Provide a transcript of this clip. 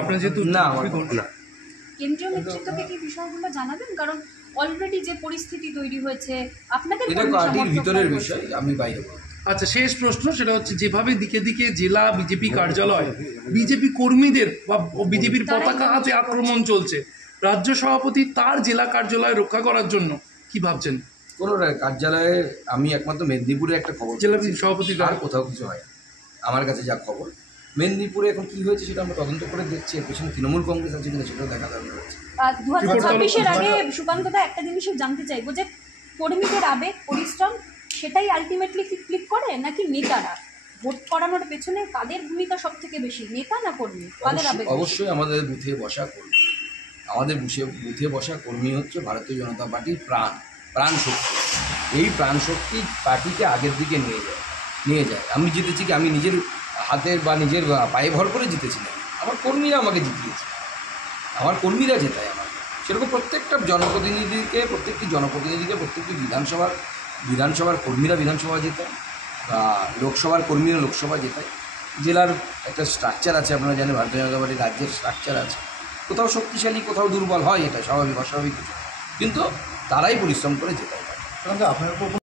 আপনার যেহেতু না আমার না। কেন্দ্রীয় নেতৃত্বকে কি বিষয়গুলো জানাবেন? কারণ অলরেডি যে পরিস্থিতি তৈরি হয়েছে আপনাদের এটা পার্টির ভিতরের বিষয়, আমি বাইরে বলবো। আচ্ছা, শেষ প্রশ্ন, সেটা হচ্ছে যেভাবে দিকে দিকে জেলা বিজেপি কার্যালয় বিজেপি কর্মীদের বা বিজেপির পতাকা হাতে আক্রমণ চলছে, রাজ্য সভাপতি তার জেলা কার্যালয় রক্ষা করার জন্য কি ভাবছেন? কোনো কার্যালয়ে আমি একমাত্র মেদিনীপুরে একটা খবর, জেলা সভাপতি আর কোথাও কিছু হয় আমার কাছে যা খবর। মেদিনীপুরে এখন কি হয়েছে সেটা আমরা তদন্ত করে দেখছি, এর পেছনে তৃণমূল কংগ্রেস আছে কিনা সেটাও দেখা দরকার হচ্ছে। 2026-এর আগে সুকান্তদা একটা জিনিসও জানতে চাইবো যে কর্মীদের আবেগ পরিশ্রম সেটাই আলটিমেটলি ক্লিক করে, নাকি নেতারা? ভোট করানোর পেছনে কাদের ভূমিকা সব থেকে বেশি, নেতা না কর্মী? কাদের আবেগ? অবশ্যই আমাদের বুথে বসা কর্মী, আমাদের বুথে বসা কর্মী হচ্ছে ভারতীয় জনতা পার্টির প্রাণ শক্তি। এই প্রাণ শক্তি পার্টিকে আগের দিকে নিয়ে যায়। আমি জিতেছি কি আমি নিজের হাতের বা নিজের পায়ে ভর করে জিতেছি না, আমার কর্মীরা আমাকে জিতিয়েছে, আমার কর্মীরা জেতায় আমাকে। সেরকম প্রত্যেকটি জনপ্রতিনিধিকে প্রত্যেকটি বিধানসভার কর্মীরা বিধানসভা জেতায়, বা লোকসভার কর্মীরা লোকসভা জেতায়। জেলার একটা স্ট্রাকচার আছে, আপনারা জানেন ভারতীয় জনতা পার্টির রাজ্যের স্ট্রাকচার আছে, কোথাও শক্তিশালী কোথাও দুর্বল হয়, এটা স্বাভাবিক অস্বাভাবিক, কিন্তু তারাই পরিশ্রম করে জেতায়। আপনার